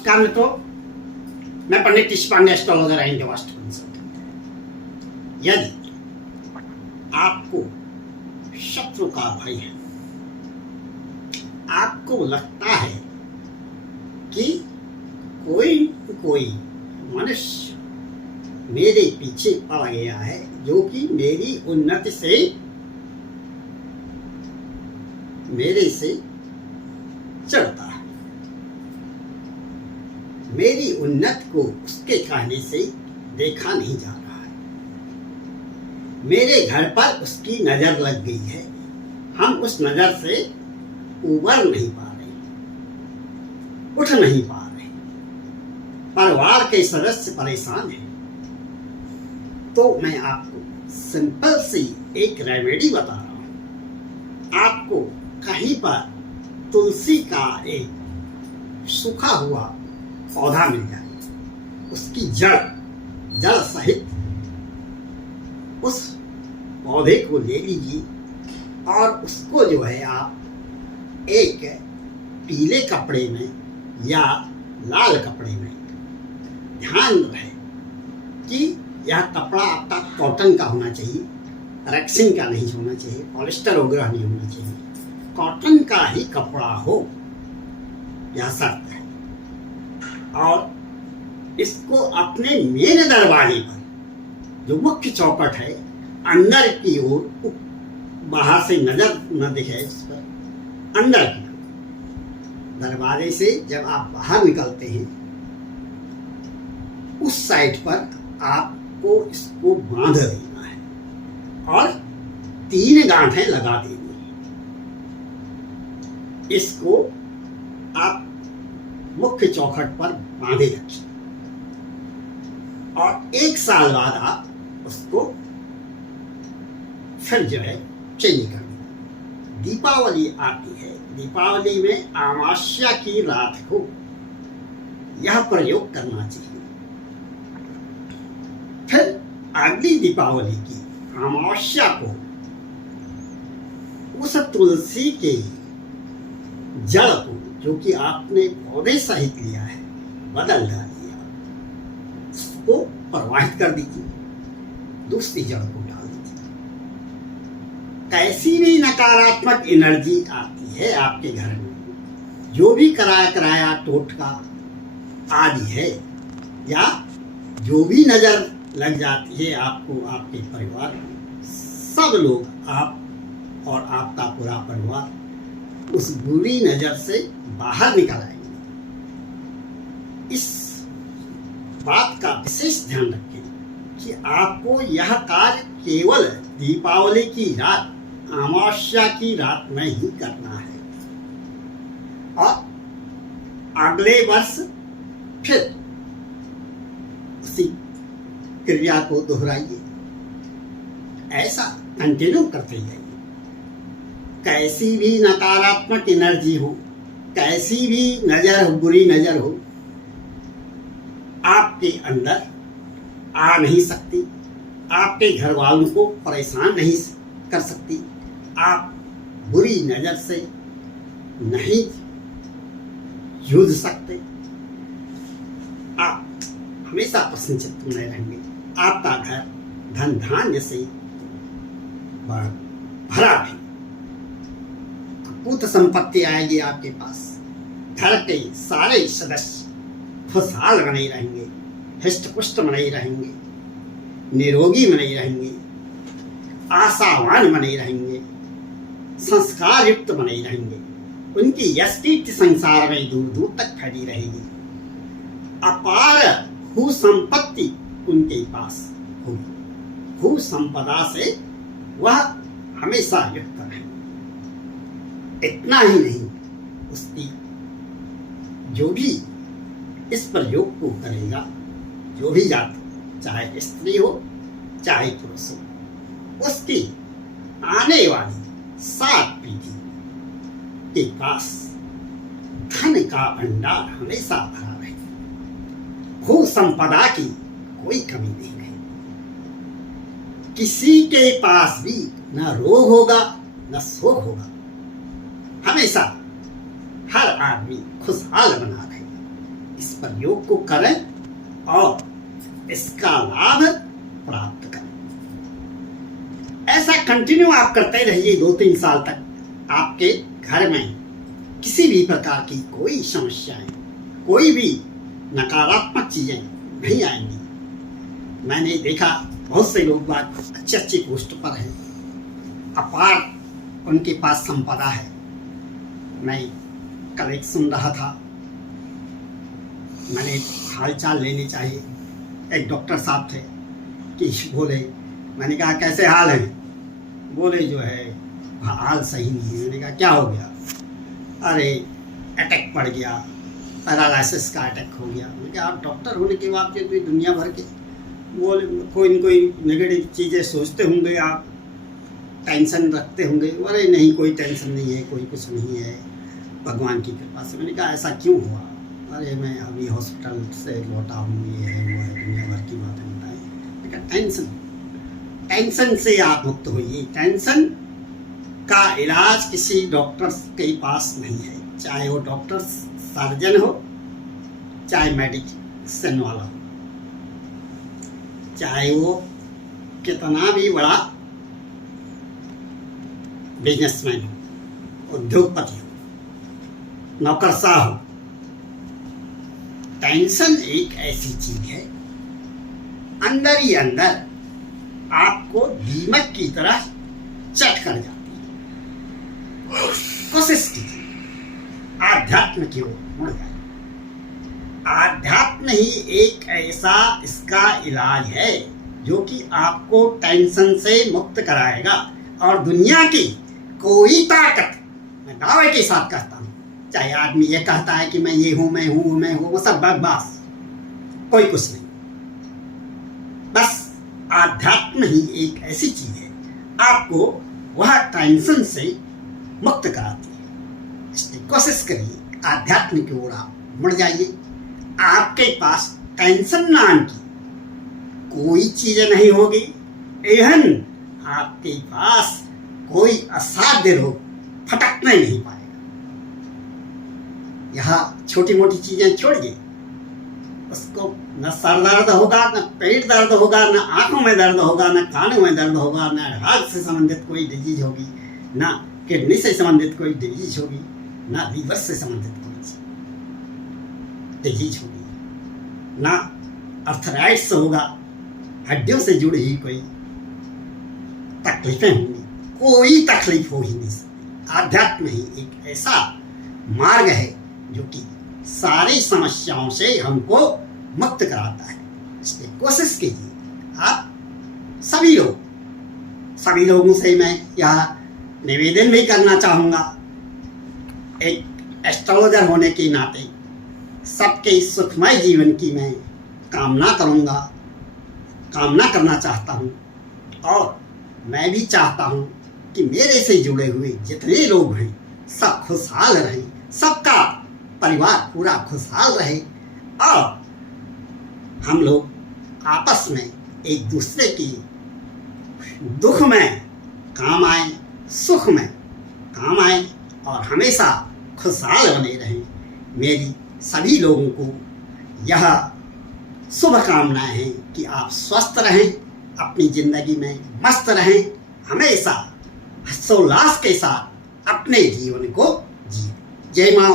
नमस्कार मित्रों, मैं पंडित टीश Pandey, astrologer and vastu consultant. यदि आपको शत्रु का भय है, आपको लगता है कि कोई मनुष्य मेरे पीछे पड़ गया है जो कि मेरी उन्नति से मेरे से चढ़ता है, मेरी उन्नति को उसके कहने से देखा नहीं जा रहा है, मेरे घर पर उसकी नजर लग गई है, हम उस नजर से उबर नहीं पा रहे, उठ नहीं पा रहे, परिवार के सदस्य परेशान हैं। तो मैं आपको सिंपल सी एक रेमेडी बता रहा हूं। आपको कहीं पर तुलसी का एक सूखा हुआ पौधा मिल जाए, उसकी जड़ सहित उस पौधे को ले लीजिए और उसको जो है आप एक पीले कपड़े में या लाल कपड़े में, ध्यान रहे कि यह कपड़ा आपका कॉटन का होना चाहिए, रेक्सिन का नहीं होना चाहिए, पॉलिस्टर वगैरह नहीं होना चाहिए, कॉटन का ही कपड़ा हो, यह शर्त है। और इसको अपने मेन दरवाजे पर जो मुख्य चौखट है, अंदर की ओर, बाहर से नजर न दिखे इस पर, अंदर की दरवाजे से जब आप बाहर निकलते हैं उस साइड पर आपको इसको बांध देना है और 3 गांठें लगा देनी है। इसको आप मुख्य चौखट पर बांधे रखिए और 1 साल बाद आप उसको फिर जो है चेंज कर दें। दीपावली आती है, दीपावली में अमावस्या की रात को यह प्रयोग करना चाहिए। फिर अगली दीपावली की अमावस्या को उस तुलसी के जड़ को, जो कि आपने पौधे सहित लिया है, बदल डालिए, उसको प्रवाहित कर दीजिए, दूसरी जड़ को डाल दीजिए। कैसी भी नकारात्मक एनर्जी आती है आपके घर में, जो भी कराया टोटका आदि है, या जो भी नजर लग जाती है आपको, आपके परिवार में, सब लोग, आप और आपका पूरा परिवार उस बुरी नजर से बाहर निकल आएंगे। इस बात का विशेष ध्यान रखें कि आपको यह कार्य केवल दीपावली की रात, अमावस्या की रात में ही करना है और अगले वर्ष फिर उसी क्रिया को दोहराइए। ऐसा कंटिन्यू करते जाइए। कैसी भी नकारात्मक एनर्जी हो, कैसी भी नजर हो, बुरी नजर हो, आपके अंदर आ नहीं सकती, आपके घर वालों को परेशान नहीं कर सकती, आप बुरी नजर से नहीं जूझ सकते, आप हमेशा प्रसन्नचित्त बने रहेंगे। आपका घर धन धान्य से भरा है, पूत संपत्ति आएगी आपके पास, घर के सारे सदस्य खुशहाल बने रहेंगे, हिष्ट पुष्ट बने रहेंगे, निरोगी बने रहेंगे, आशावान बने रहेंगे, संस्कार युक्त बने रहेंगे, उनकी यष्टि संसार में दूर दूर तक फैली रहेगी, अपार भू संपत्ति उनके पास होगी, भू संपदा से वह हमेशा युक्त रहे। इतना ही नहीं, उसकी जो भी इस प्रयोग को करेगा, जो भी जाति, चाहे स्त्री हो चाहे पुरुष हो, उसकी आने वाली 7 पीढ़ी के पास धन का भंडार हमेशा भरा रहे, भू संपदा की कोई कमी नहीं रहे, किसी के पास भी न रोग होगा न शोक होगा, हमेशा हर आदमी खुशहाल बना रहेगा। इस प्रयोग को करें और इसका लाभ प्राप्त करें। ऐसा कंटिन्यू आप करते रहिए 2-3 साल तक, आपके घर में किसी भी प्रकार की कोई समस्याएं, कोई भी नकारात्मक चीजें नहीं आएंगी। मैंने देखा बहुत से लोग बात अच्छी अच्छी पोस्ट पर हैं, अपार उनके पास संपदा है। मैं कल एक सुन रहा था, मैंने हालचाल लेनी चाहिए, एक डॉक्टर साहब थे कि बोले, मैंने कहा कैसे हाल है? बोले जो है हाल सही नहीं है। मैंने कहा क्या हो गया? अरे अटैक पड़ गया, पैरालिसिस का अटैक हो गया। मैंने कहा आप डॉक्टर होने के बावजूद भी दुनिया भर के बोले कोई न कोई नेगेटिव चीज़ें सोचते होंगे, आप टेंशन रखते होंगे। अरे नहीं, कोई टेंशन नहीं है, कोई कुछ नहीं है, भगवान की कृपा से। मैंने कहा ऐसा क्यों हुआ? अरे मैं अभी हॉस्पिटल से लौटा हूँ, ये है वो है, दुनिया भर की बातें बताई। मैंने कहा टेंशन से आप मुक्त होइए। टेंशन का इलाज किसी डॉक्टर के पास नहीं है, चाहे वो डॉक्टर सर्जन हो, चाहे मेडिसिन वाला हो, चाहे वो कितना भी बड़ा बिजनेसमैन हो, उद्योगपति हो, नौकरशाह हो। टेंशन एक ऐसी चीज है, अंदर ही अंदर आपको दीमक की तरह चट कर जाती है। कोशिश कीजिए आध्यात्म की ओर मुड़ जाए। आध्यात्म ही एक ऐसा इसका इलाज है जो कि आपको टेंशन से मुक्त कराएगा। और दुनिया की कोई ताकत, मैं दावे के साथ कहता हूँ, चाहे आदमी ये कहता है कि मैं ये हूं, मैं हूं, मैं हूं, वो सब बकवास, कोई कुछ नहीं। बस आध्यात्म ही एक ऐसी चीज है, आपको वह टेंशन से मुक्त कराती है। इसलिए कोशिश करिए आध्यात्म की ओर आप मुड़ जाइए। आपके पास टेंशन नाम की कोई चीज नहीं होगी। एहन आपके पास कोई असाध्य रोग फटकने नहीं पाएगा। यहाँ छोटी मोटी चीजें छोड़िए, उसको न सर दर्द होगा, न पेट दर्द होगा, न आंखों में दर्द होगा, न कानों में दर्द होगा, न हार्ट से संबंधित कोई डिजीज होगी, न किडनी से संबंधित कोई डिजीज होगी, न लीवर से संबंधित कोई डिजीज होगी, न अर्थराइट्स होगा, हड्डियों से जुड़ी हुई कोई तकलीफें होंगी, कोई तकलीफ हो ही नहीं सकती। आध्यात्म ही एक ऐसा मार्ग है जो कि सारी समस्याओं से हमको मुक्त कराता है। इसलिए कोशिश कीजिए आप सभी लोगों से मैं यह निवेदन भी करना चाहूँगा, एक एस्ट्रोलॉजर होने के नाते सबके सुखमय जीवन की मैं कामना करना चाहता हूँ। और मैं भी चाहता हूँ कि मेरे से जुड़े हुए जितने लोग हैं सब खुशहाल रहें, सबका परिवार पूरा खुशहाल रहे और हम लोग आपस में एक दूसरे की दुख में काम आए, सुख में काम आए और हमेशा खुशहाल बने रहें। मेरी सभी लोगों को यह शुभकामनाएं हैं कि आप स्वस्थ रहें, अपनी जिंदगी में मस्त रहें, हमेशा हर्षोल्लास के साथ अपने जीवन को जिए। जय मां।